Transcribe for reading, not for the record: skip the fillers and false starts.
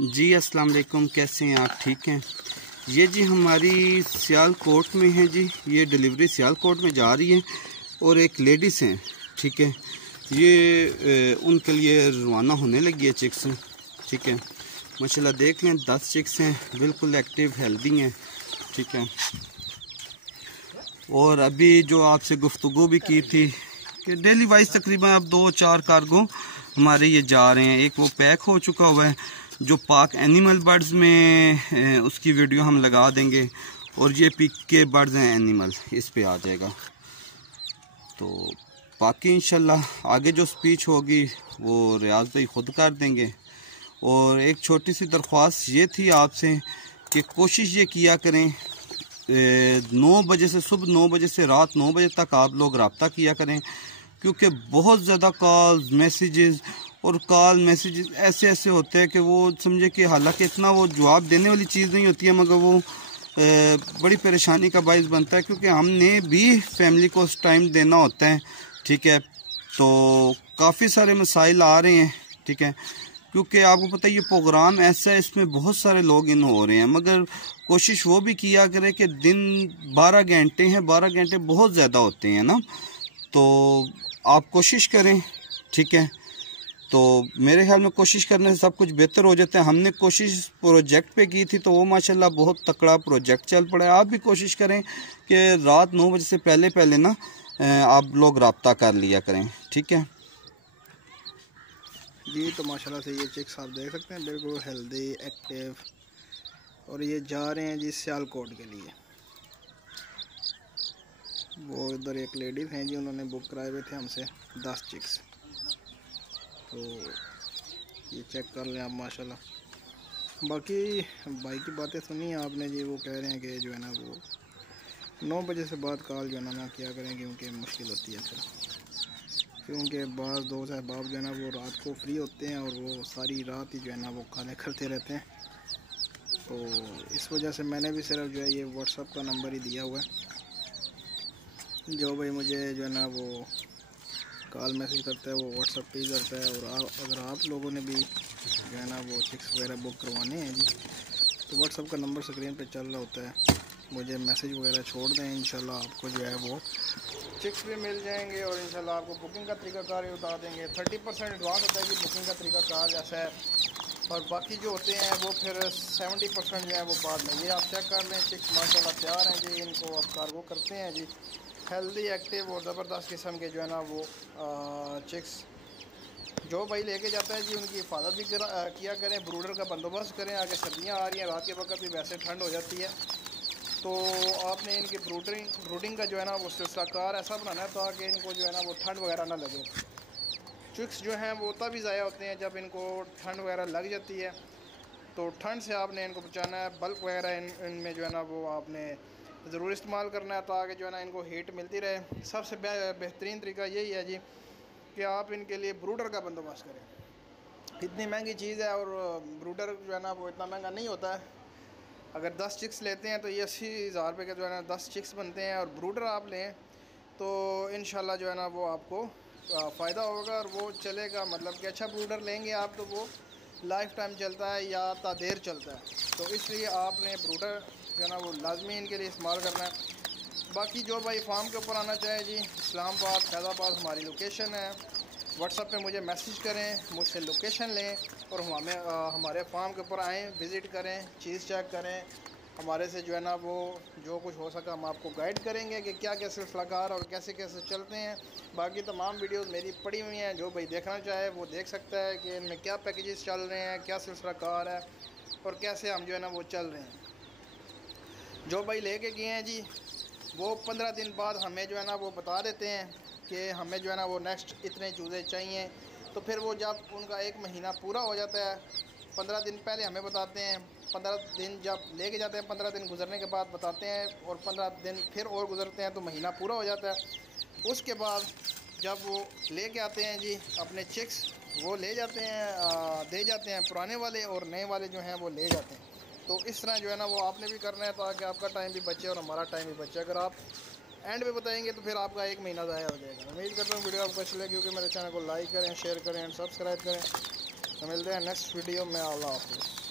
जी अस्सलाम वालेकुम, कैसे हैं आप? ठीक हैं। ये जी हमारी सियालकोट में है जी, ये डिलीवरी सियालकोट में जा रही है और एक लेडीज़ हैं, ठीक है। ये उनके लिए रवाना होने लगी है चिक्स, ठीक है। माशाल्लाह देख लें 10 चिक्स हैं, बिल्कुल एक्टिव हेल्दी हैं, ठीक है। और अभी जो आपसे गुफ्तगू भी की थी कि डेली वाइज तकरीबन अब 2-4 कार्गो हमारे ये जा रहे हैं। एक वो पैक हो चुका हुआ है जो पाक एनिमल बर्ड्स में, उसकी वीडियो हम लगा देंगे। और ये पिक के बर्ड्स हैं एनिमल, इस पे आ जाएगा। तो बाकी इंशाल्लाह आगे जो स्पीच होगी वो रियाज भाई खुद कर देंगे। और एक छोटी सी दरख्वास्त ये थी आपसे कि कोशिश ये किया करें 9 बजे से, सुबह 9 बजे से रात 9 बजे तक आप लोग रब्ता किया करें, क्योंकि बहुत ज़्यादा कॉल्स मैसेजेस और मैसेजेस ऐसे ऐसे होते हैं कि वो समझे कि हालांकि इतना वो जवाब देने वाली चीज़ नहीं होती है, मगर वो बड़ी परेशानी का बायस बनता है, क्योंकि हमने भी फैमिली को टाइम देना होता है, ठीक है। तो काफ़ी सारे मसाइल आ रहे हैं, ठीक है, क्योंकि आपको पता है ये प्रोग्राम ऐसा है, इसमें बहुत सारे लोग इन हो रहे हैं। मगर कोशिश वो भी किया करें कि दिन 12 घंटे हैं, 12 घंटे बहुत ज़्यादा होते हैं ना, तो आप कोशिश करें, ठीक है। तो मेरे ख्याल में कोशिश करने से सब कुछ बेहतर हो जाता है। हमने कोशिश प्रोजेक्ट पे की थी तो वो माशाल्लाह बहुत तकड़ा प्रोजेक्ट चल पड़ा है। आप भी कोशिश करें कि रात 9 बजे से पहले पहले ना आप लोग रब्ता कर लिया करें, ठीक है जी। तो माशाल्लाह से ये चिक्स आप देख सकते हैं, बिल्कुल हेल्दी एक्टिव, और ये जा रहे हैं जी सियालकोट के लिए। वो इधर एक लेडीज़ हैं जी, उन्होंने बुक कराए हुए थे हमसे 10 चिक्स। तो ये चेक कर लें आप माशाल्लाह। बाकी भाई की बातें सुनी आपने जी, वो कह रहे हैं कि जो है ना वो 9 बजे से बाद कॉल जो है ना किया करें, क्योंकि मुश्किल होती है फिर, क्योंकि बाज़ दोस्त अहबाब जो है ना वो रात को फ्री होते हैं और वो सारी रात ही जो है ना वो खाने करते रहते हैं। तो इस वजह से मैंने भी सिर्फ जो है ये व्हाट्सअप का नंबर ही दिया हुआ है। जो भाई मुझे जो है ना वो कॉल मैसेज करता है वो व्हाट्सअप पे ही करता है। और अगर आप लोगों ने भी जो है ना वो चिक्स वगैरह बुक करवाने हैं जी, तो व्हाट्सअप का नंबर स्क्रीन पे चल रहा होता है, मुझे मैसेज वगैरह छोड़ दें, इंशाल्लाह आपको जो है वो चिक्स भी मिल जाएंगे। और इंशाल्लाह आपको बुकिंग का तरीकाकार भी बता देंगे। 30% एडवांस होता है कि बुकिंग का तरीकाकार जैसा है, और बाकी जो होते हैं वो फिर 70% जो है वो बाद में। ये आप चेक कर लें, चिक्स माशाल्लाह तैयार हैं जी, इनको आप कार्गो करते हैं जी। हेल्दी एक्टिव और ज़बरदस्त किस्म के जो है ना वो चिक्स जो भाई लेके जाता है जी, उनकी हिफाजत भी किया करें, ब्रूडर का बंदोबस्त करें। आगे सर्दियाँ आ रही हैं, रात के वक्त भी वैसे ठंड हो जाती है, तो आपने इनकी ब्रूडिंग का जो है ना वो सिलसिलाकार ऐसा बनाना है ताकि इनको जो है ना वो ठंड वगैरह ना लगे। चिक्स जो हैं वो तभी ज़ाया होते हैं जब इनको ठंड वगैरह लग जाती है, तो ठंड से आपने इनको बचाना है। बल्ब वगैरह इनमें जो है ना वो आपने ज़रूर इस्तेमाल करना है ताकि जो है ना इनको हीट मिलती रहे। सबसे बेहतरीन तरीका यही है जी कि आप इनके लिए ब्रूडर का बंदोबस्त करें। इतनी महंगी चीज़ है, और ब्रूडर जो है ना वो इतना महंगा नहीं होता है। अगर 10 चिक्स लेते हैं तो ये 80,000 रुपये के जो है ना 10 चिक्स बनते हैं, और ब्रूडर आप लें तो इंशाल्लाह जो है ना वो आपको फ़ायदा होगा और वो चलेगा। मतलब कि अच्छा ब्रूडर लेंगे आप तो वो लाइफ टाइम चलता है या देर चलता है, तो इसलिए आपने ब्रूडर जो है ना वो लाजमी इनके लिए इस्तेमाल करना है। बाकी जो भाई फार्म के ऊपर आना चाहे जी, इस्लामाबाद फैज़ाबाद हमारी लोकेशन है। व्हाट्सएप पे मुझे मैसेज करें, मुझसे लोकेशन लें और हमारे फार्म के ऊपर आएँ, विज़िट करें, चीज़ चेक करें। हमारे से जो है ना वो जो कुछ हो सका हम आपको गाइड करेंगे कि क्या क्या सिलसिलाकार और कैसे कैसे चलते हैं। बाकी तमाम वीडियोस मेरी पड़ी हुई हैं, जो भाई देखना चाहे वो देख सकता है कि इनमें क्या पैकेजेस चल रहे हैं, क्या सिलसिलाकार है और कैसे हम जो है ना वो चल रहे हैं। जो भाई लेके गए हैं जी, वो 15 दिन बाद हमें जो है ना वो बता देते हैं कि हमें जो है ना वो नेक्स्ट इतने चूज़े चाहिए। तो फिर वो जब उनका 1 महीना पूरा हो जाता है, 15 दिन पहले हमें बताते हैं, 15 दिन जब लेके जाते हैं, 15 दिन गुजरने के बाद बताते हैं, और 15 दिन फिर और गुजरते हैं तो महीना पूरा हो जाता है। उसके बाद जब वो लेके आते हैं जी अपने चिक्स, वो ले जाते हैं, दे जाते हैं पुराने वाले, और नए वाले जो हैं वो ले जाते हैं। तो इस तरह जो है ना वो आपने भी करना है ताकि आपका टाइम भी बचे और हमारा टाइम भी बचे। अगर आप एंड पे बताएंगे तो फिर आपका 1 महीना ज़ाया हो जाएगा। उम्मीद करता हूँ वीडियो आपको अच्छी लगी, क्योंकि मेरे चैनल को लाइक करें, शेयर करें एंड सब्सक्राइब करें। तो मिलते हैं नेक्स्ट वीडियो में। अल्लाह हाफ़िज़।